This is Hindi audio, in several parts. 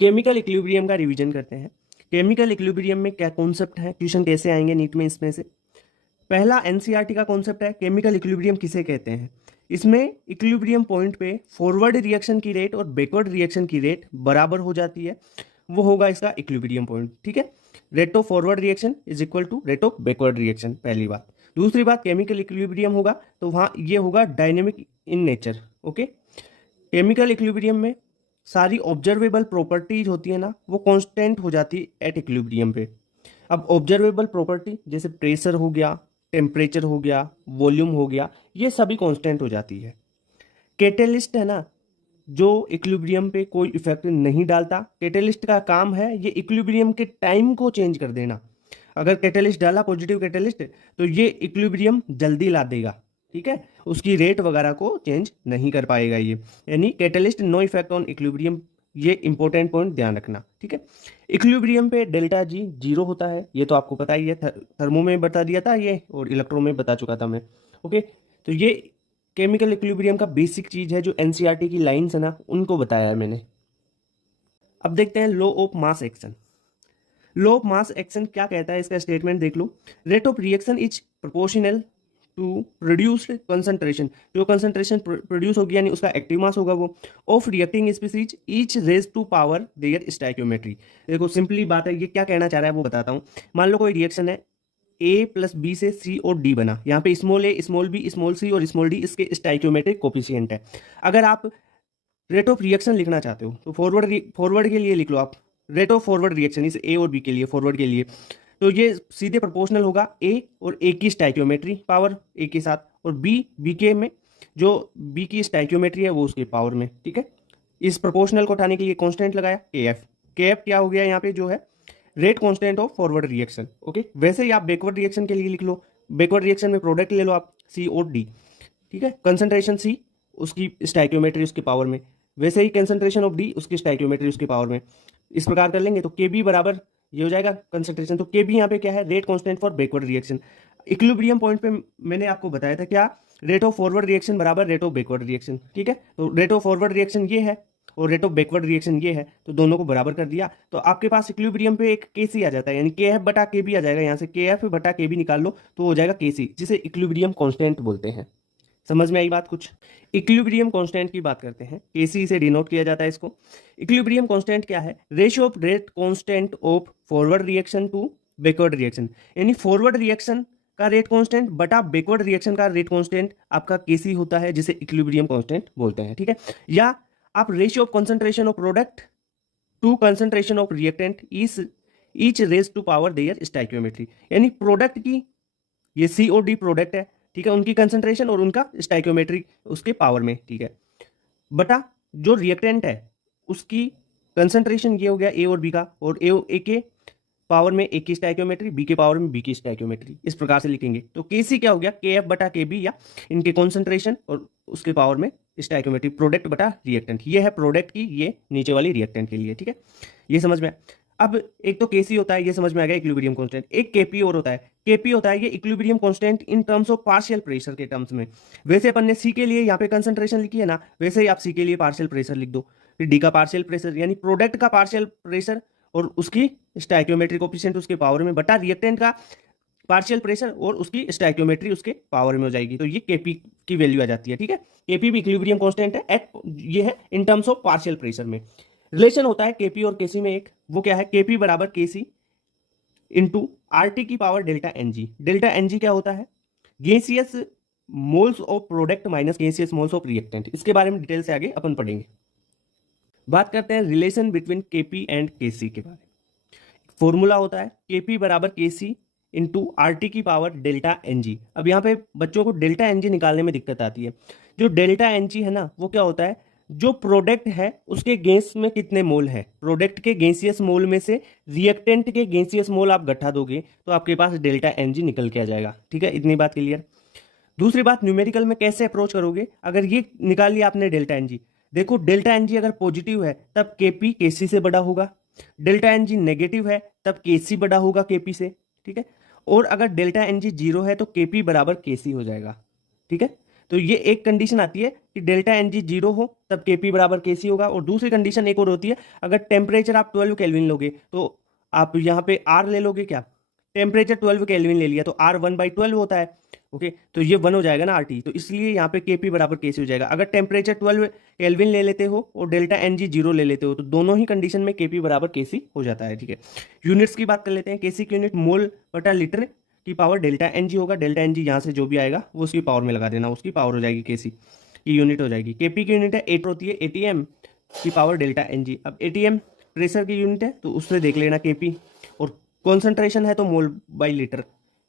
केमिकल इक्विलिब्रियम का रिवीजन करते हैं। केमिकल इक्विलिब्रियम में क्या कॉन्सेप्ट है, क्वेश्चन कैसे आएंगे नीट में इसमें से। पहला एनसीईआरटी का कॉन्सेप्ट है केमिकल इक्विलिब्रियम किसे कहते हैं। इसमें इक्विलिब्रियम पॉइंट पे फॉरवर्ड रिएक्शन की रेट और बैकवर्ड रिएक्शन की रेट बराबर हो जाती है, वो होगा इसका इक्विलिब्रियम पॉइंट। ठीक है, rate of forward reaction is equal to rate of backward reaction, पहली बात। दूसरी बात, केमिकल इक्विलिब्रियम होगा तो वहाँ ये होगा dynamic in nature. Okay, chemical equilibrium में सारी ऑब्जर्वेबल प्रॉपर्टीज होती है ना, वो कांस्टेंट हो जाती है एट इक्विलिब्रियम पे। अब ऑब्जर्वेबल प्रॉपर्टी जैसे प्रेशर हो गया, टेम्परेचर हो गया, वॉल्यूम हो गया, ये सभी कांस्टेंट हो जाती है। कैटेलिस्ट है ना, जो इक्विलिब्रियम पे कोई इफेक्ट नहीं डालता। कैटेलिस्ट का काम है ये इक्विलिब्रियम के टाइम को चेंज कर देना। अगर कैटेलिस्ट डाला, पॉजिटिव कैटेलिस्ट, तो ये इक्विलिब्रियम जल्दी ला देगा। ठीक है, उसकी रेट वगैरह को चेंज नहीं कर पाएगा ये, यानी catalyst no effect on equilibrium. ये इंपॉर्टेंट पॉइंट ध्यान रखना। ठीक है, इक्विलिब्रियम पे डेल्टा जी जीरो होता है, ये तो आपको पता ही है, थर्मो में बता दिया था ये और इलेक्ट्रो में बता चुका था मैं। ओके, तो ये केमिकल इक्विलिब्रियम का बेसिक चीज है, जो एनसीईआरटी की लाइंस है ना, उनको बताया है मैंने। अब देखते हैं law of mass action. Law of mass action क्या कहता है, इसका स्टेटमेंट देख लो। Rate of reaction is proportional to reduced concentration. जो कंसंट्रेशन प्रोड्यूस होगी यानी उसका एक्टिव मास होगा वो, of reacting species each raise to power their stoichiometry. देखो सिंपली बात है, ये क्या कहना चाह रहा है वो बताता हूँ। मान लो कोई रिएक्शन है, ए प्लस बी से सी और डी बना, यहाँ पे स्मॉल ए, स्मॉल बी, स्मॉल सी और स्मॉल डी इसके स्टाइक्योमेट्रिक कोफिशिएंट है। अगर आप रेट ऑफ रिएक्शन लिखना चाहते हो तो फॉरवर्ड के लिए लिख लो आप, रेट ऑफ फॉरवर्ड रिएक्शन इस ए और बी के लिए, फॉरवर्ड के लिए, तो ये सीधे प्रोपोर्शनल होगा ए और ए की स्टाइक्योमेट्री पावर ए के साथ, और बी के में जो बी की स्टाइक्योमेट्री है वो उसके पावर में। ठीक है, इस प्रोपोर्शनल को उठाने के लिए कांस्टेंट लगाया के एफ क्या हो गया यहाँ पे, जो है rate constant of forward reaction. Okay, वैसे ही आप बैकवर्ड रिएक्शन के लिए लिख लो, बैकवर्ड रिएक्शन में प्रोडक्ट ले लो आप सी और डी। ठीक है, कंसंट्रेशन सी, उसकी स्टाइक्योमेट्री उसके पावर में, वैसे ही कंसंट्रेशन ऑफ डी, उसकी स्टाइक्योमेट्री उसके पावर में। इस प्रकार कर लेंगे तो के बी बराबर ये हो जाएगा कंसंट्रेशन। तो के बी यहाँ पे क्या है, rate constant for backward reaction. Equilibrium point पे मैंने आपको बताया था क्या, रेट ऑफ फॉरवर्ड रिएक्शन बराबर रेट ऑफ बैकवर्ड रिएक्शन। ठीक है, तो रेट ऑफ फॉरवर्ड रिएक्शन ये है और रेट ऑफ बैकवर्ड रिएक्शन ये है, तो दोनों को बराबर कर दिया तो आपके पास इक्विलिब्रियम पे एक के सी आ जाता है, यानी के एफ बटा के बी आ जाएगा। यहाँ से के एफ बटा के बी निकाल लो तो हो जाएगा के सी, जिसे इक्विलिब्रियम कांस्टेंट बोलते हैं। समझ में आई बात कुछ। इक्विलिब्रियम कांस्टेंट की बात करते हैं, केसी से डिनोट किया जाता है इसको। इक्विलिब्रियम कांस्टेंट क्या है, ratio of rate constant of forward reaction to backward reaction, यानी फॉरवर्ड रिएक्शन का रेट कांस्टेंट बटा बैकवर्ड रिएक्शन का रेट कांस्टेंट आपका केसी होता है, जिसे इक्विलिब्रियम कांस्टेंट बोलते हैं। ठीक है, या आप ratio of concentration of product to concentration of reactant is each raise to power their stoichiometry, यानी प्रोडक्ट की, ये सी और डी प्रोडक्ट है, ठीक है, उनकी कंसंट्रेशन और उनका स्टाइक्योमेट्री उसके पावर में। ठीक है, बटा जो रिएक्टेंट है उसकी कंसंट्रेशन, ये हो गया ए और बी का, और ए के पावर में ए की स्टाइक्योमेट्री, बी के पावर में बी की स्टाइक्योमेट्री। इस प्रकार से लिखेंगे तो के सी क्या हो गया, के एफ बटा के बी, या इनके कॉन्सेंट्रेशन और उसके पावर में स्टाइक्योमेट्री, प्रोडक्ट बटा रिएक्टेंट। ये है प्रोडक्ट की, ये नीचे वाली रिएक्टेंट के लिए। ठीक है, ये समझ में। अब एक तो केसी होता है, ये समझ में आ गया इक्विलिब्रियम कांस्टेंट। एक केपी और होता है, केपी होता है ये equilibrium constant in terms of partial pressure के टर्म्स में। वैसे अपन ने सी के लिए यहाँ पे कंसंट्रेशन लिखी है ना, वैसे ही आप सी के लिए पार्शियल प्रेशर लिख दो। फिर डी का पार्शियल प्रेशर, यानी प्रोडक्ट का पार्शियल प्रेशर और उसकी स्टाइक्योमेट्रिक कोफिशिएंट उसके पावर में, बटा रिएक्टेंट का पार्शियल प्रेशर और उसकी स्टाइक्योमेट्री उसके पावर में हो जाएगी, तो ये केपी की वैल्यू आ जाती है। ठीक है, केपी भी इक्विलिब्रियम कांस्टेंट है एट, ये है in terms of partial pressure में। रिलेशन होता है केपी और केसी में एक, वो क्या है, केपी बराबर केसी इंटू आर टी की power delta NG. Delta NG क्या होता है, gaseous moles of product minus gaseous moles of reactant. इसके बारे में डिटेल से आगे अपन पढ़ेंगे। बात करते हैं रिलेशन बिटवीन केपी एंड केसी के बारे में। फॉर्मूला होता है केपी बराबर केसी इंटू आर टी की पावर डेल्टा एनजी। अब यहाँ पे बच्चों को डेल्टा एनजी निकालने में दिक्कत आती है। जो डेल्टा एनजी है ना, वो क्या होता है, जो प्रोडक्ट है उसके गैस में कितने मोल है, प्रोडक्ट के गैसियस मोल में से रिएक्टेंट के गैसियस मोल आप घटा दोगे तो आपके पास डेल्टा एनजी निकल के आ जाएगा। ठीक है, इतनी बात क्लियर। दूसरी बात, न्यूमेरिकल में कैसे अप्रोच करोगे, अगर ये निकाल लिया आपने डेल्टा एनजी, देखो डेल्टा एनजी अगर पॉजिटिव है तब केपी केसी से बड़ा होगा, डेल्टा एनजी नेगेटिव है तब केसी बड़ा होगा केपी से। ठीक है, और अगर डेल्टा एनजी जीरो है तो केपी बराबर केसी हो जाएगा। ठीक है, तो ये एक कंडीशन आती है कि डेल्टा एन जी जीरो हो तब के पी बराबर के सी होगा। और दूसरी कंडीशन एक और होती है, अगर टेम्परेचर आप 12 केल्विन लोगे तो आप यहाँ पे आर ले लोगे, क्या टेम्परेचर 12 केल्विन ले लिया तो आर 1/12 होता है। ओके, तो ये 1 हो जाएगा ना आर टी, तो इसलिए यहाँ पे के पी बराबर के सी हो जाएगा। अगर टेम्परेचर 12 केल्विन ले लेते हो और डेल्टा एन जी जीरो ले लेते हो तो दोनों ही कंडीशन में के पी बराबर के सी हो जाता है। ठीक है, यूनिट्स की बात कर लेते हैं। के सी की यूनिट मोल बटा लीटर की पावर डेल्टा एन जी होगा। डेल्टा एन जी यहाँ से जो भी आएगा वो उसकी पावर में लगा देना, उसकी पावर हो जाएगी के सी की यूनिट हो जाएगी। के पी की यूनिट है एट होती है एटीएम की पावर डेल्टा एन जी। अब एटीएम प्रेशर की यूनिट है तो उससे देख लेना के पी, और कॉन्सेंट्रेशन है तो मोल बाई लीटर।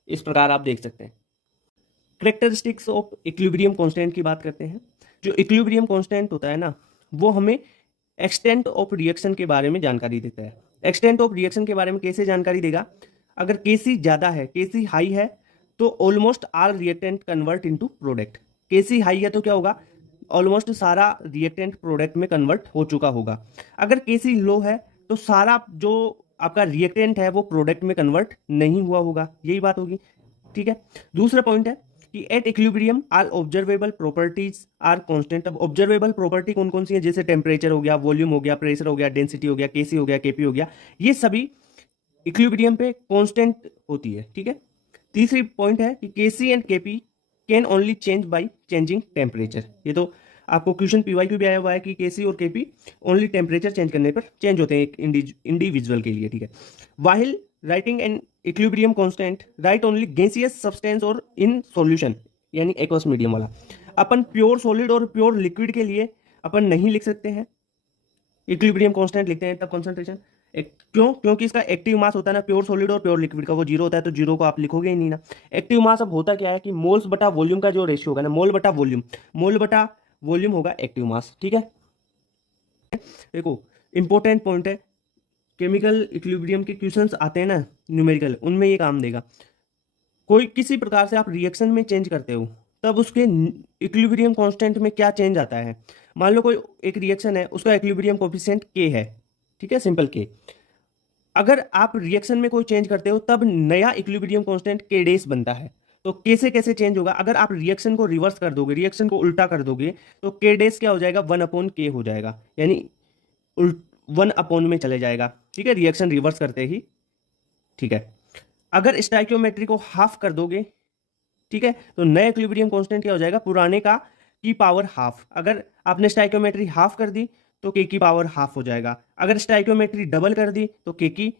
इस प्रकार आप देख सकते हैं। करेक्टरिस्टिक्स ऑफ इक्विलिब्रियम कांस्टेंट की बात करते हैं। जो इक्विलिब्रियम कांस्टेंट होता है ना, वो हमें एक्सटेंट ऑफ रिएक्शन के बारे में जानकारी देता है। एक्सटेंट ऑफ रिएक्शन के बारे में कैसे जानकारी देगा? अगर केसी ज़्यादा है, केसी हाई है, तो ऑलमोस्ट आल रिएक्टेंट कन्वर्ट इनटू प्रोडक्ट। केसी हाई है तो क्या होगा? ऑलमोस्ट सारा रिएक्टेंट प्रोडक्ट में कन्वर्ट हो चुका होगा। अगर केसी लो है तो सारा जो आपका रिएक्टेंट है वो प्रोडक्ट में कन्वर्ट नहीं हुआ होगा, यही बात होगी। ठीक है, दूसरा पॉइंट है कि at equilibrium all observable properties are constant. अब ऑब्जर्वेबल प्रॉपर्टी कौन कौन सी है? जैसे टेम्परेचर हो गया, वॉल्यूम हो गया, प्रेशर हो गया, डेंसिटी हो गया, केसी हो गया, केपी हो गया, ये सभी इक्विलिब्रियम पे कांस्टेंट होती है। ठीक है, तीसरी पॉइंट है कि KC and KP can only change by changing temperature. ये तो आपको क्वेश्चन पीवाईक्यू भी आया हुआ है कि केसी और केपी ओनली टेम्परेचर चेंज करने पर चेंज होते हैं एक इंडिविजुअल के लिए। ठीक है, while writing an equilibrium constant write only gaseous substance और इन सॉल्यूशन, यानी एक्वस मीडियम वाला। अपन प्योर सॉलिड और प्योर लिक्विड के लिए अपन नहीं लिख सकते हैं इक्विलिब्रियम कांस्टेंट, लिखते हैं तब कंसंट्रेशन। क्यों? क्योंकि इसका एक्टिव मास होता है ना प्योर सॉलिड और प्योर लिक्विड का, वो जीरो होता है, तो जीरो को आप लिखोगे ही नहीं ना। एक्टिव मास अब होता क्या है कि मोल्स बटा वॉल्यूम का जो रेशियो होगा ना, मोल बटा वॉल्यूम, मोल बटा वॉल्यूम होगा एक्टिव मास। ठीक है, देखो इंपॉर्टेंट पॉइंट है, केमिकल इक्विलिब्रियम के क्वेश्चंस आते हैं ना न्यूमेरिकल, उनमें ये काम देगा। कोई किसी प्रकार से आप रिएक्शन में चेंज करते हो तब उसके इक्विलिब्रियम कांस्टेंट में क्या चेंज आता है। मान लो कोई एक रिएक्शन है, उसका इक्विलिब्रियम कोफिशिएंट के है, ठीक है, सिंपल के। अगर आप रिएक्शन में कोई चेंज करते हो तब नया इक्विलिब्रियम कांस्टेंट के डेस बनता है। तो के से कैसे चेंज होगा? अगर आप रिएक्शन को रिवर्स कर दोगे, रिएक्शन को उल्टा कर दोगे, तो के डेस क्या हो जाएगा? 1/k हो जाएगा, यानी 1 में चले जाएगा। ठीक है, रिएक्शन रिवर्स करते ही। ठीक है, अगर स्टाइकियोमेट्री को हाफ कर दोगे, ठीक है, तो नया इक्विलिब्रियम कांस्टेंट क्या हो जाएगा? पुराने का की पावर हाफ। अगर आपने स्टाइकियोमेट्री हाफ कर दी तो के की पावर हाफ हो जाएगा। अगर स्टाइकियोमेट्री डबल कर दी तो के की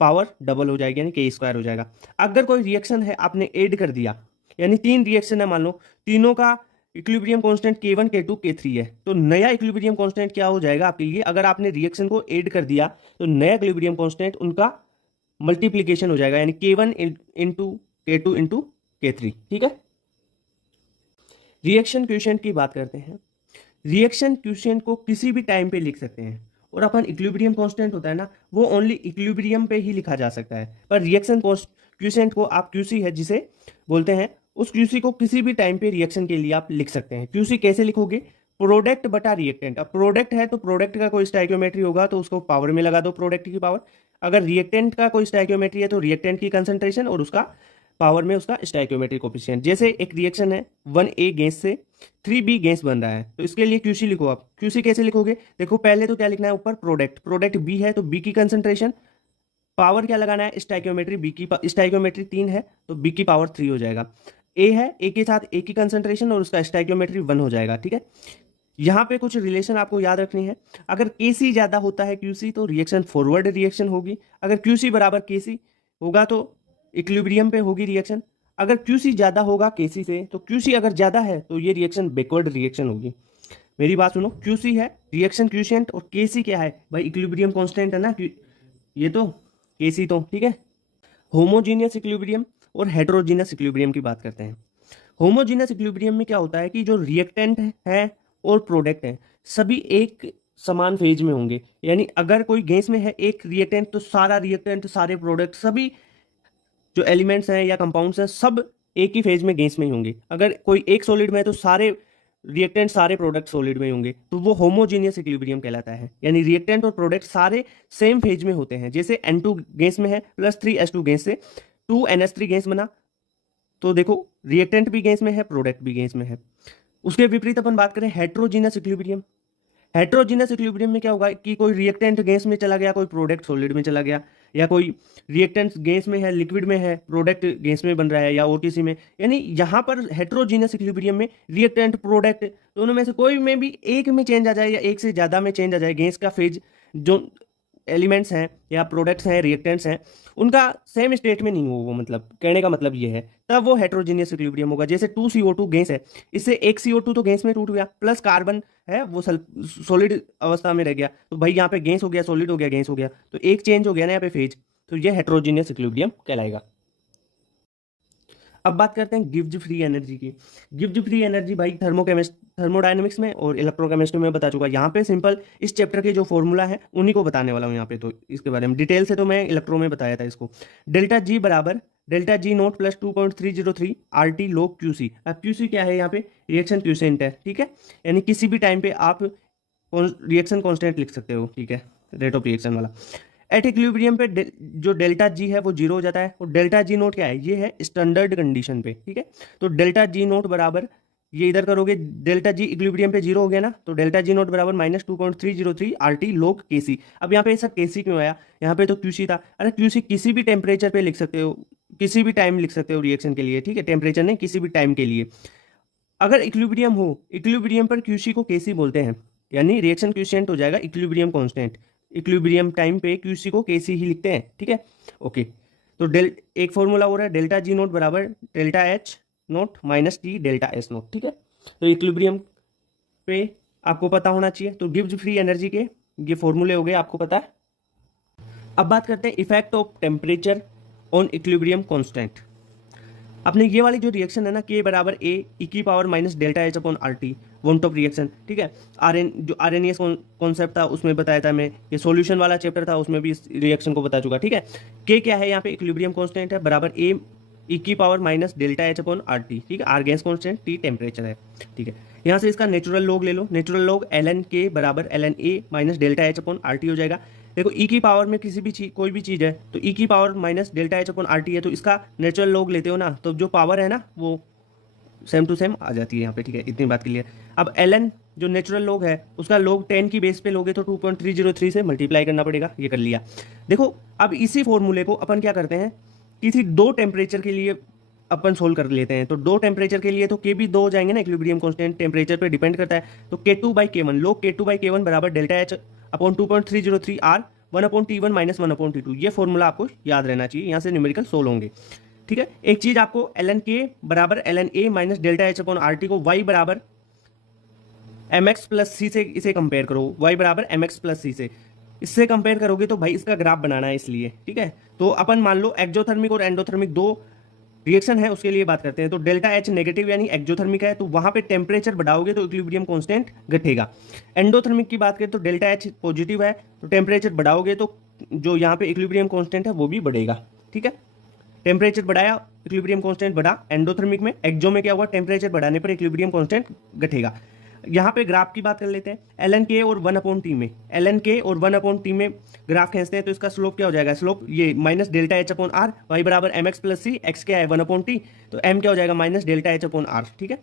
पावर डबल हो जाएगी, यानी के स्क्वायर हो जाएगा। अगर कोई रिएक्शन है आपने ऐड कर दिया, यानी 3 रिएक्शन है, मान लो तीनों का equilibrium constant K1 K2 K3 है, तो नया इक्विलिब्रियम कांस्टेंट क्या हो जाएगा आपके लिए? अगर आपने रिएक्शन को ऐड कर दिया तो नया इक्विलिब्रियम कांस्टेंट उनका मल्टीप्लीकेशन हो जाएगा, यानी K1 into K2 into K3। ठीक है, रिएक्शन क्वोशिएंट की बात करते हैं। रिएक्शन क्वोशिएंट को किसी भी टाइम पे लिख सकते हैं, और अपन इक्विलिब्रियम कांस्टेंट होता है ना, वो ओनली इक्विलिब्रियम पे ही लिखा जा सकता है। पर रिएक्शन क्वोशिएंट को आप क्यूसी है जिसे बोलते हैं, उस क्यूसी को किसी भी टाइम पे रिएक्शन के लिए आप लिख सकते हैं। क्यूसी कैसे लिखोगे? प्रोडक्ट बटा रिएक्टेंट। अब प्रोडक्ट है तो प्रोडक्ट का कोई स्टाइकियोमेट्री होगा तो उसको पावर में लगा दो, प्रोडक्ट की पावर। अगर रिएक्टेंट का कोई स्टाइकियोमेट्री है तो रिएक्टेंट की कंसंट्रेशन और उसका पावर में उसका स्टाइकियोमेट्रिक कोफिशिएंट। जैसे एक रिएक्शन है 1A गैस से 3B गैस बन रहा है, तो इसके लिए क्यूसी लिखो। आप क्यूसी कैसे लिखोगे? देखो पहले तो क्या लिखना है ऊपर? प्रोडक्ट, प्रोडक्ट बी है तो बी की कंसंट्रेशन, पावर क्या लगाना है? स्टाइकियोमेट्री, बी की स्टाइकियोमेट्री 3 है तो बी की पावर 3 हो जाएगा। ए है, ए के साथ ए की कंसंट्रेशन और उसका स्टाइकियोमेट्री 1 हो जाएगा। ठीक है, यहाँ पे कुछ रिलेशन आपको याद रखनी है। अगर केसी ज्यादा होता है क्यूसी तो रिएक्शन फॉरवर्ड रिएक्शन होगी। अगर क्यूसी बराबर केसी होगा तो इक्विलिब्रियम पे होगी रिएक्शन। अगर क्यूसी ज्यादा होगा केसी से तो क्यूसी अगर ज्यादा है तो ये रिएक्शन बैकवर्ड रिएक्शन होगी। मेरी बात सुनो, क्यूसी है रिएक्शन क्वोशिएंट और केसी क्या है भाई? इक्विलिब्रियम कांस्टेंट है ना, ये तो केसी तो। ठीक है, होमोजीनियस इक्विलिब्रियम और हेटेरोजीनियस इक्विलिब्रियम की बात करते हैं। होमोजीनियस इक्विलिब्रियम में क्या होता है कि जो रिएक्टेंट है और प्रोडक्ट है सभी एक समान फेज में होंगे, यानी अगर कोई गैस में है एक रिएक्टेंट तो सारा रिएक्टेंट, सारे प्रोडक्ट, सभी जो एलिमेंट्स हैं या कंपाउंड्स हैं सब एक ही फेज में गैस में ही होंगे। अगर कोई एक सॉलिड में है तो सारे रिएक्टेंट, सारे प्रोडक्ट सॉलिड में होंगे, तो वो होमोजीनियस इक्विलिब्रियम कहलाता है। यानी रिएक्टेंट और प्रोडक्ट सारे सेम फेज में होते हैं। जैसे N2 गैस में है प्लस 3H2 गैस से 2NH3 गैस बना, तो देखो रिएक्टेंट भी गैस में है, प्रोडक्ट भी गैस में है। उसके विपरीत अपन बात करें हेट्रोजीनस इक्विलिब्रियम। हेट्रोजीनस इक्विलिब्रियम में क्या होगा कि कोई रिएक्टेंट गैस में चला गया, कोई प्रोडक्ट सॉलिड में चला गया, या कोई रिएक्टेंट गैस में है, लिक्विड में है, प्रोडक्ट गैस में बन रहा है, या और किसी में। यानी यहाँ पर हेट्रोजीनस इक्विलिब्रियम में रिएक्टेंट प्रोडक्ट दोनों में से कोई में भी एक में चेंज आ जाए या एक से ज़्यादा में चेंज आ जाए, गैस का फेज जो एलिमेंट्स हैं या प्रोडक्ट्स हैं, रिएक्टेंट्स हैं, उनका सेम स्टेट में नहीं हो, वो मतलब कहने का मतलब ये है, तब वो हेट्रोजीनियस इक्विलिब्रियम होगा। जैसे 2CO2 गैस है, इससे एक CO2 तो गैस में टूट गया, प्लस कार्बन है वो सॉलिड अवस्था में रह गया, तो भाई यहाँ पे गैस हो गया, सॉलिड हो गया, गैस हो गया, तो एक चेंज हो गया ना यहाँ पे फेज, तो ये हेट्रोजीनियस इक्विलिब्रियम कहलाएगा। अब बात करते हैं गिब्स फ्री एनर्जी की। गिब्स फ्री एनर्जी भाई थर्मोडायनेमिक्स में और इलेक्ट्रोकेमिस्ट्री में बता चुका। यहाँ पे सिंपल इस चैप्टर के जो फॉर्मूला है उन्हीं को बताने वाला हूँ यहाँ पे, तो इसके बारे में डिटेल से तो मैं इलेक्ट्रो में बताया था इसको। डेल्टा जी बराबर delta G note plus 2.303 RT log QC। अब QC क्या है यहाँ पे, रिएक्शन क्यूसेंट है, ठीक है, यानी किसी भी टाइम पे आप रिएक्शन कॉन्स्टेंट लिख सकते हो, ठीक है, रेट ऑफ रिएक्शन वाला। एट इक्विलिब्रियम पे जो डेल्टा जी है वो जीरो हो जाता है, और डेल्टा जी नोट क्या है, ये है स्टैंडर्ड कंडीशन पे, ठीक है। तो डेल्टा जी नोट बराबर, ये इधर करोगे, डेल्टा जी इक्विलिब्रियम पे जीरो हो गया ना, तो डेल्टा जी नोट बराबर -2.303 RT log KC। अब यहाँ पे सर KC क्यों आया, यहाँ पे तो QC था। अरे QC किसी भी टेम्परेचर पे लिख सकते हो, किसी भी टाइम लिख सकते हो रिएक्शन के लिए, ठीक है, टेम्परेचर नहीं, किसी भी टाइम के लिए। अगर इक्विलिब्रियम हो, इक्विलिब्रियम पर QC को KC बोलते हैं, यानी रिएक्शन क्यूशिएंट हो जाएगा इक्विलिब्रियम कांस्टेंट। इक्विलिब्रियम टाइम पे QC को KC ही लिखते हैं, ठीक है, ओके। तो एक फॉर्मूला हो रहा है डेल्टा जी नोट बराबर delta H note minus T delta S note, ठीक है। तो इक्विलिब्रियम पे आपको पता होना चाहिए। तो गिब्स फ्री एनर्जी के ये फॉर्मूले हो गए, आपको पता है। अब बात करते हैं effect of temperature on equilibrium constant. अपने ये वाली जो रिएक्शन है ना, K बराबर A ई की power minus delta H upon RT, one top reaction, ठीक है। जो RNAS कॉन्सेप्ट था उसमें बताया था मैं, ये सॉल्यूशन वाला चैप्टर था उसमें भी इस रिएक्शन को बता चुका, ठीक है। K क्या है यहाँ पे, इक्विलिब्रियम कांस्टेंट है, बराबर A ई की power minus delta H upon RT, ठीक है। R gas constant, T temperature है, ठीक है। यहाँ से इसका नेचुरल लॉग ले लो, नेचुरल लॉग ln K बराबर ln A minus delta H upon RT हो जाएगा। देखो ई की पावर में किसी भी चीज, कोई भी चीज़ है, तो ई की power minus delta H upon RT है, तो इसका नेचुरल लॉग लेते हो ना, तो जो पावर है ना वो सेम टू सेम आ जाती है यहाँ पे, ठीक है, इतनी बात क्लियर। अब ln जो नेचुरल लॉग है उसका लॉग 10 की बेस पे लोगे तो 2.303 से मल्टीप्लाई करना पड़ेगा, ये कर लिया। देखो अब इसी फॉर्मूले को अपन क्या करते हैं, किसी दो टेम्परेचर के लिए अपन सोल्व कर लेते हैं। तो दो टेम्परेचर के लिए तो K भी दो हो जाएंगे ना, इक्विलिब्रियम कांस्टेंट टेम्परेचर पे डिपेंड करता है। तो K2/K1 लॉग K2/K1 बराबर delta H upon 2.303 R 1/T1 minus 1/T2। ये फॉर्मूला आपको याद रहना चाहिए, यहाँ से न्यूमेरिकल सोल्व होंगे, ठीक है। एक चीज आपको ln K बराबर ln A minus delta H upon RT को y बराबर mx प्लस c से इसे कंपेयर करो, y बराबर mx प्लस c से इससे कंपेयर करोगे तो भाई इसका ग्राफ बनाना है इसलिए, ठीक है। तो अपन मान लो एक्जोथर्मिक और एंडोथर्मिक दो रिएक्शन है, उसके लिए बात करते हैं। तो डेल्टा एच नेगेटिव यानी एक्जोथर्मिक है, तो वहां पे टेम्परेचर बढ़ाओगे तो इक्विलिब्रियम कांस्टेंट घटेगा। एंडोथर्मिक की बात करें तो डेल्टा एच पॉजिटिव है, तो टेम्परेचर बढ़ाओगे तो जो यहाँ पे इक्विलिब्रियम कांस्टेंट है वो भी बढ़ेगा, ठीक है। टेम्परेचर बढ़ाया, इक्विलिब्रियम कांस्टेंट बढ़ा एंडोथर्मिक में। एक्जो में क्या हुआ, टेम्परेचर बढ़ाने पर इक्विलिब्रियम कांस्टेंट घटेगा। यहाँ पे ग्राफ की बात कर लेते हैं, ln K और 1/T में, ln K और 1/T में ग्राफ खींचते हैं तो इसका स्लोप क्या हो जाएगा, स्लोप ये minus delta H upon R, y बराबर mx प्लस सी, एक्स क्या है 1/T, तो m क्या हो जाएगा minus delta H upon R, ठीक है।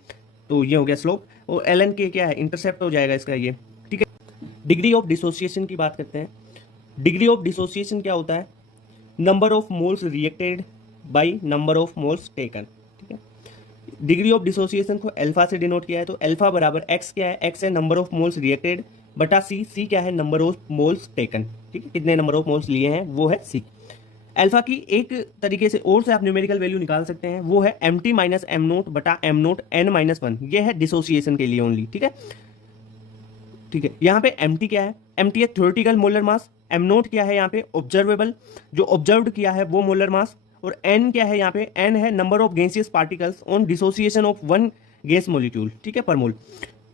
तो ये हो गया स्लोप, और ln K क्या है, इंटरसेप्ट हो जाएगा इसका ये, ठीक है। डिग्री ऑफ डिसोसिएशन की बात करते हैं। डिग्री ऑफ डिसोसिएशन क्या होता है, number of moles reacted by number of moles taken, ठीक है। डिग्री ऑफ डिसोसिएशन को अल्फा से डिनोट किया है, तो अल्फा बराबर एक्स क्या है, एक्स है नंबर ऑफ मोल्स रिएक्टेड बटा सी, सी क्या है नंबर ऑफ मोल्स टेकन, ठीक है, कितने नंबर ऑफ मोल्स लिए हैं वो है सी। अल्फा की एक तरीके से और से आप न्यूमेरिकल वैल्यू निकाल सकते हैं, वो है mt माइनस एम नोट बटा एम नोट n-1, ये है डिसोसिएशन के लिए ओनली, ठीक है, ठीक है। यहाँ पे mt क्या है, mt है theoretical molar mass, M naught क्या है यहाँ पे ऑब्जर्वेबल, जो ऑब्जर्व्ड किया है वो मोलर मास, और n क्या है यहाँ पे, n है number of gaseous particles on dissociation of one gas molecule, ठीक है, पर मोल।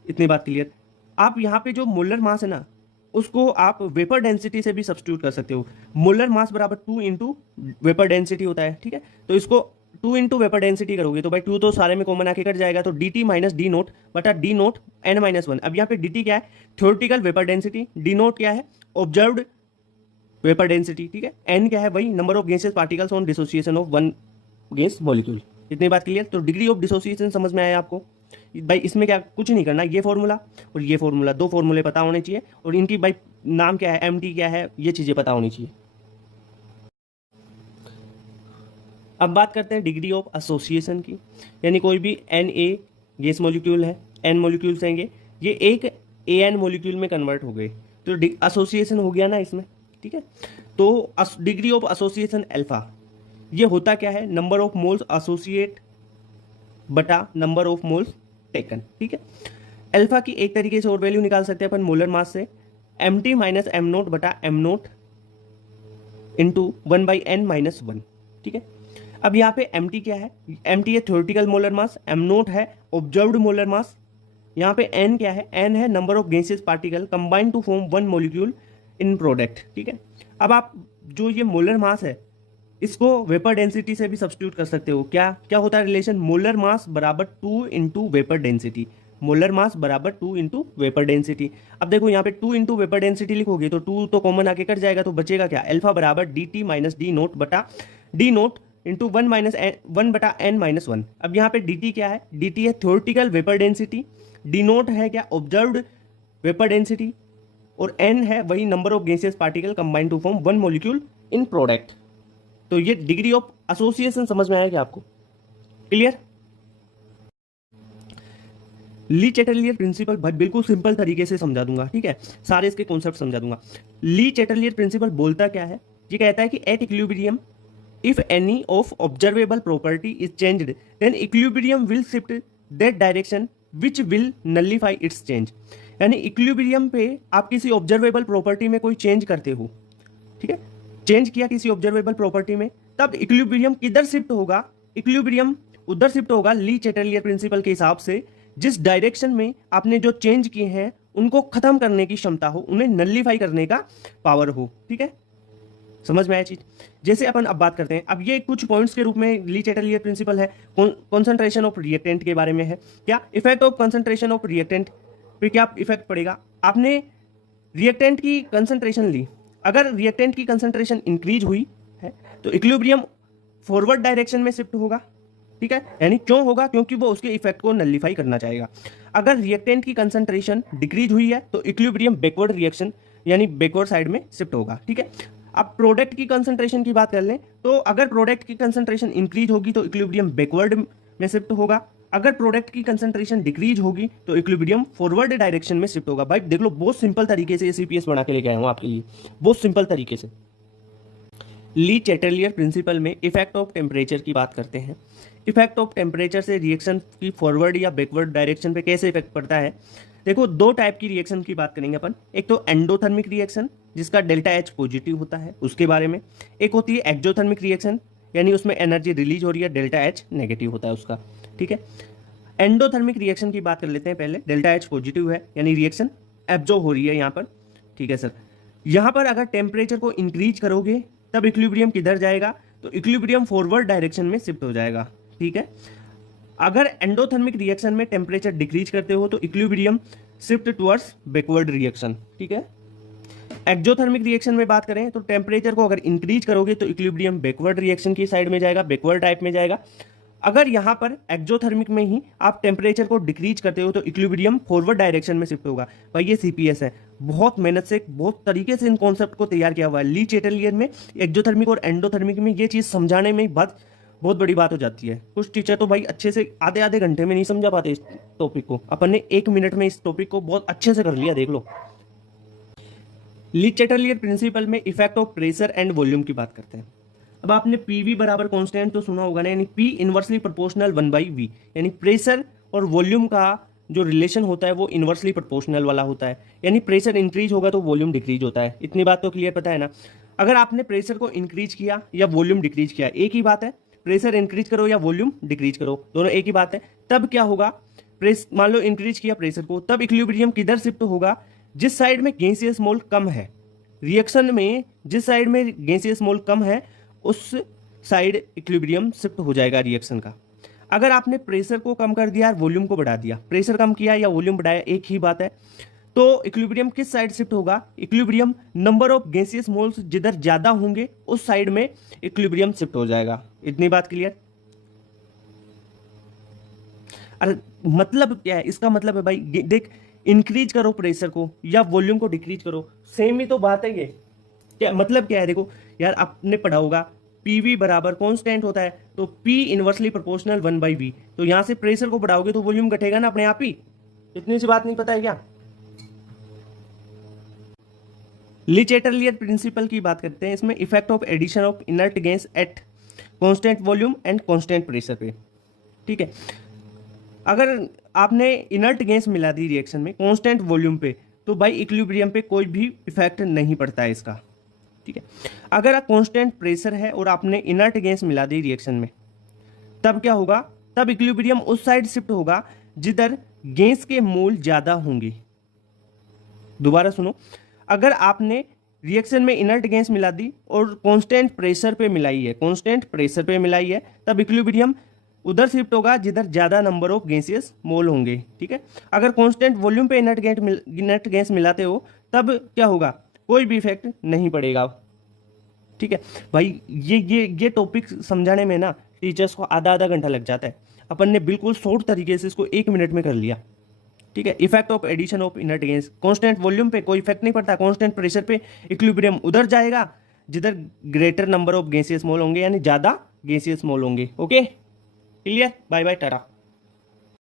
इतनी बात क्लियर। आप यहाँ पे जो मोलर मास है ना उसको आप वेपर डेंसिटी से भी सब्स्टिट्यूट कर सकते हो। मोलर मास बराबर 2 इंटू वेपर डेंसिटी होता है, ठीक है। तो इसको 2 इंटू वेपर डेंसिटी करोगे तो भाई 2 तो सारे में कॉमन आके कट जाएगा, तो dt माइनस डी नोट बटा डी नोट n-1। अब यहाँ पे dt क्या है, theoretical vapour density, D note क्या है, ऑब्जर्व्ड वेपर डेंसिटी, ठीक है। n क्या है, वही number of gases particles on dissociation of one gas molecule, इतनी बात क्लियर। तो डिग्री ऑफ डिसोसिएशन समझ में आया आपको भाई। इसमें क्या कुछ नहीं करना, ये फॉर्मूला और ये फॉर्मूला, दो फॉर्मूले पता होने चाहिए और इनकी भाई नाम क्या है, एमटी क्या है, ये चीज़ें पता होनी चाहिए। अब बात करते हैं डिग्री ऑफ एसोसिएशन की, यानी कोई भी Na गैस मॉलिक्यूल है, N मॉलिक्यूल्स हैं, ये एक An मॉलिक्यूल में कन्वर्ट हो गए, तो एसोसिएशन हो गया ना इसमें, ठीक है। तो डिग्री ऑफ एसोसिएशन अल्फा, ये होता क्या है, नंबर ऑफ मोल्स एसोसिएट बटा नंबर ऑफ मोल्स टेकन, ठीक है। अल्फा की एक तरीके से और वैल्यू निकाल सकते हैं अपन मोलर मास से, mt माइनस एम नोट बटा एम नोट इंटू 1/n-1, ठीक है। अब यहाँ पे mt क्या है, mt है theoretical molar mass, M naught है ऑब्जर्व्ड मोलर मास, यहाँ पे n क्या है, n है number of gaseous particle combined to form one molecule in product, ठीक है। अब आप जो ये मोलर मास है इसको वेपर डेंसिटी से भी सब्स्टिट्यूट कर सकते हो। क्या क्या होता है रिलेशन, मोलर मास बराबर 2 into vapour density, molar mass बराबर 2 इंटू वेपर डेंसिटी। अब देखो यहाँ पे 2 इंटू वेपर डेंसिटी लिखोगे तो 2 तो कॉमन आके कट जाएगा, तो बचेगा क्या, अल्फा बराबर dt माइनस डी नोट बटा डी नोट इंटू 1 बटा n-1। अब यहाँ पे dt क्या है, dt है theoretical vapour density, D naught है क्या ऑब्जर्व्ड वेपर डेंसिटी, और n है वही number of gaseous particle combined to form one molecule in product. तो ये डिग्री ऑफ एसोसिएशन समझ में आया क्या आपको, क्लियर। ली चैटलियर प्रिंसिपल भाई बिल्कुल सिंपल तरीके से समझा दूंगा, ठीक है, सारे इसके कॉन्सेप्ट समझा दूंगा। ली चैटलियर प्रिंसिपल बोलता क्या है, ये कहता है कि at equilibrium if any of observable property is changed then equilibrium will shift that direction which will nullify its change. यानी इक्विलिब्रियम पे आप किसी ऑब्जर्वेबल प्रॉपर्टी में कोई चेंज करते हो, ठीक है, चेंज किया किसी ऑब्जर्वेबल प्रॉपर्टी में, तब इक्विलिब्रियम किधर शिफ्ट होगा, इक्विलिब्रियम उधर शिफ्ट होगा ली चैटलियर प्रिंसिपल के हिसाब से जिस डायरेक्शन में आपने जो चेंज किए हैं उनको खत्म करने की क्षमता हो, उन्हें नलिफाई करने का पावर हो, ठीक है, समझ में आया चीज। जैसे अपन अब बात करते हैं, अब ये कुछ पॉइंट्स के रूप में ली चैटलियर प्रिंसिपल है, कॉन्सेंट्रेशन ऑफ रिएक्टेंट के बारे में है, क्या effect of concentration of reactant पे क्या इफेक्ट पड़ेगा। आपने रिएक्टेंट की कंसंट्रेशन ली, अगर रिएक्टेंट की कंसंट्रेशन इंक्रीज हुई है तो इक्विलिब्रियम फॉरवर्ड डायरेक्शन में शिफ्ट होगा, ठीक है, यानी क्यों होगा, क्योंकि वो उसके इफेक्ट को नलिफाई करना चाहेगा। अगर रिएक्टेंट की कंसंट्रेशन डिक्रीज हुई है तो इक्विलिब्रियम बैकवर्ड रिएक्शन यानी बैकवर्ड साइड में शिफ्ट होगा, ठीक है। अब प्रोडक्ट की कंसंट्रेशन की बात कर लें तो अगर प्रोडक्ट की कंसंट्रेशन इंक्रीज होगी तो इक्विलिब्रियम बैकवर्ड में शिफ्ट होगा, अगर प्रोडक्ट की कंसंट्रेशन डिक्रीज होगी तो इक्विलिब्रियम फॉरवर्ड डायरेक्शन में शिफ्ट होगा। भाई देख लो बहुत सिंपल तरीके से ये सीपीएस बना के लेके आया हूं आपके लिए, बहुत सिंपल तरीके से। ली चैटलियर प्रिंसिपल में इफेक्ट ऑफ टेम्परेचर की बात करते हैं। इफेक्ट ऑफ टेम्परेचर से रिएक्शन की फॉरवर्ड या बैकवर्ड डायरेक्शन पे कैसे इफेक्ट पड़ता है। देखो दो टाइप की रिएक्शन की बात करेंगे अपन, एक तो एंडोथर्मिक रिएक्शन जिसका डेल्टा एच पॉजिटिव होता है उसके बारे में, एक होती है एक्सोथर्मिक रिएक्शन यानी उसमें एनर्जी रिलीज हो रही है, डेल्टा एच नेगेटिव होता है उसका, ठीक है। एंडोथर्मिक रिएक्शन की बात कर लेते हैं पहले, डेल्टा एच पॉजिटिव है यानी रिएक्शन एब्जॉर्ब हो रही है यहाँ पर, ठीक है सर। यहाँ पर अगर टेम्परेचर को इंक्रीज करोगे तब इक्विलिब्रियम किधर जाएगा, तो इक्विलिब्रियम फॉरवर्ड डायरेक्शन में शिफ्ट हो जाएगा, ठीक है। अगर एंडोथर्मिक रिएक्शन में टेम्परेचर डिक्रीज करते हो तो equilibrium shift towards backward reaction, ठीक है। एक्सोथर्मिक रिएक्शन में बात करें तो टेम्परेचर को अगर इंक्रीज करोगे तो इक्विलिब्रियम बैकवर्ड रिएक्शन की साइड में जाएगा, बैकवर्ड टाइप में जाएगा। अगर यहाँ पर एक्सोथर्मिक में ही आप टेम्परेचर को डिक्रीज करते हो तो इक्विलिब्रियम फॉरवर्ड डायरेक्शन में शिफ्ट होगा। भाई ये सीपीएस है, बहुत मेहनत से बहुत तरीके से इन कॉन्सेप्ट को तैयार किया हुआ है। ली चैटलियर में एक्सोथर्मिक और एंडोथर्मिक में ये चीज़ समझाने में बहुत बड़ी बात हो जाती है। कुछ टीचर तो भाई अच्छे से आधे घंटे में नहीं समझा पाते इस टॉपिक को, अपन ने 1 मिनट में इस टॉपिक को बहुत अच्छे से कर लिया, देख लो। ली चैटलियर प्रिंसिपल में effect of pressure and volume की बात करते हैं। अब आपने पीवी बराबर कांस्टेंट तो सुना होगा ना, यानी पी इनवर्सली प्रोपोर्शनल 1/v, यानी प्रेशर और वॉल्यूम का जो रिलेशन होता है वो इनवर्सली प्रोपोर्शनल वाला होता है, यानी प्रेशर इंक्रीज होगा तो वॉल्यूम डिक्रीज होता है। इतनी बात तो क्लियर पता है ना। अगर आपने प्रेशर को इंक्रीज किया या वॉल्यूम डिक्रीज किया एक ही बात है, प्रेशर इंक्रीज करो या वॉल्यूम डिक्रीज करो दोनों एक ही बात है। तब क्या होगा, मान लो इंक्रीज किया प्रेशर को, तब इक्विलिब्रियम किधर शिफ्ट होगा, जिस साइड में गैसियस मोल कम है, रिएक्शन में जिस साइड में गैसियस मोल कम है उस साइड इक्विलिब्रियम शिफ्ट हो जाएगा रिएक्शन का। अगर आपने प्रेशर को कम कर दिया और वॉल्यूम को बढ़ा दिया, प्रेशर कम किया या वॉल्यूम बढ़ाया एक ही बात है, तो इक्विलिब्रियम किस साइड शिफ्ट होगा, equilibrium number of gaseous moles जिधर ज्यादा होंगे उस साइड में इक्विलिब्रियम शिफ्ट हो जाएगा। इतनी बात क्लियर। अरे मतलब क्या है इसका? मतलब है भाई देख, इंक्रीज करो प्रेशर को या वॉल्यूम को डिक्रीज करो, सेम ही तो बात है ये। क्या मतलब क्या है? देखो यार, आपने पढ़ा होगा पीवी बराबर कांस्टेंट होता है, तो पी इनवर्सली प्रोपोर्शनल 1/v। तो यहां से प्रेशर को बढ़ाओगे तो वॉल्यूम घटेगा ना अपने आप ही। इतनी सी बात नहीं पता है क्या? ली चैटरलियर प्रिंसिपल की बात करते हैं, इसमें effect of addition of inert gas at constant volume and constant pressure पे। ठीक है, अगर आपने इनर्ट गैस मिला दी रिएक्शन में कांस्टेंट वॉल्यूम पे, तो भाई इक्विलिब्रियम पे कोई भी इफेक्ट नहीं पड़ता है इसका। ठीक है, अगर कांस्टेंट प्रेशर है और आपने इनर्ट गैस मिला दी रिएक्शन में, तब क्या होगा? तब इक्विलिब्रियम उस साइड शिफ्ट होगा जिधर गैस के मोल ज्यादा होंगे। दोबारा सुनो, अगर आपने रिएक्शन में इनर्ट गैस मिला दी और कांस्टेंट प्रेशर पे मिलाई है, कांस्टेंट प्रेशर पे मिलाई है, तब इक्विलिब्रियम उधर शिफ्ट होगा जिधर ज्यादा नंबर ऑफ गैसियस मोल होंगे। ठीक है, अगर कांस्टेंट वॉल्यूम पे इनर्ट गैस मिलाते हो, तब क्या होगा? कोई भी इफेक्ट नहीं पड़ेगा। ठीक है भाई, ये टॉपिक समझाने में ना टीचर्स को आधा आधा घंटा लग जाता है, अपन ने बिल्कुल शॉर्ट तरीके से इसको 1 मिनट में कर लिया। ठीक है, effect of addition of inert gas, constant volume पे कोई इफेक्ट नहीं पड़ता, कांस्टेंट प्रेशर पे इक्विलिब्रियम उधर जाएगा जिधर greater number of gaseous mole होंगे, यानी ज्यादा गैसियस मोल होंगे। Okay, clear? Bye bye, Tata.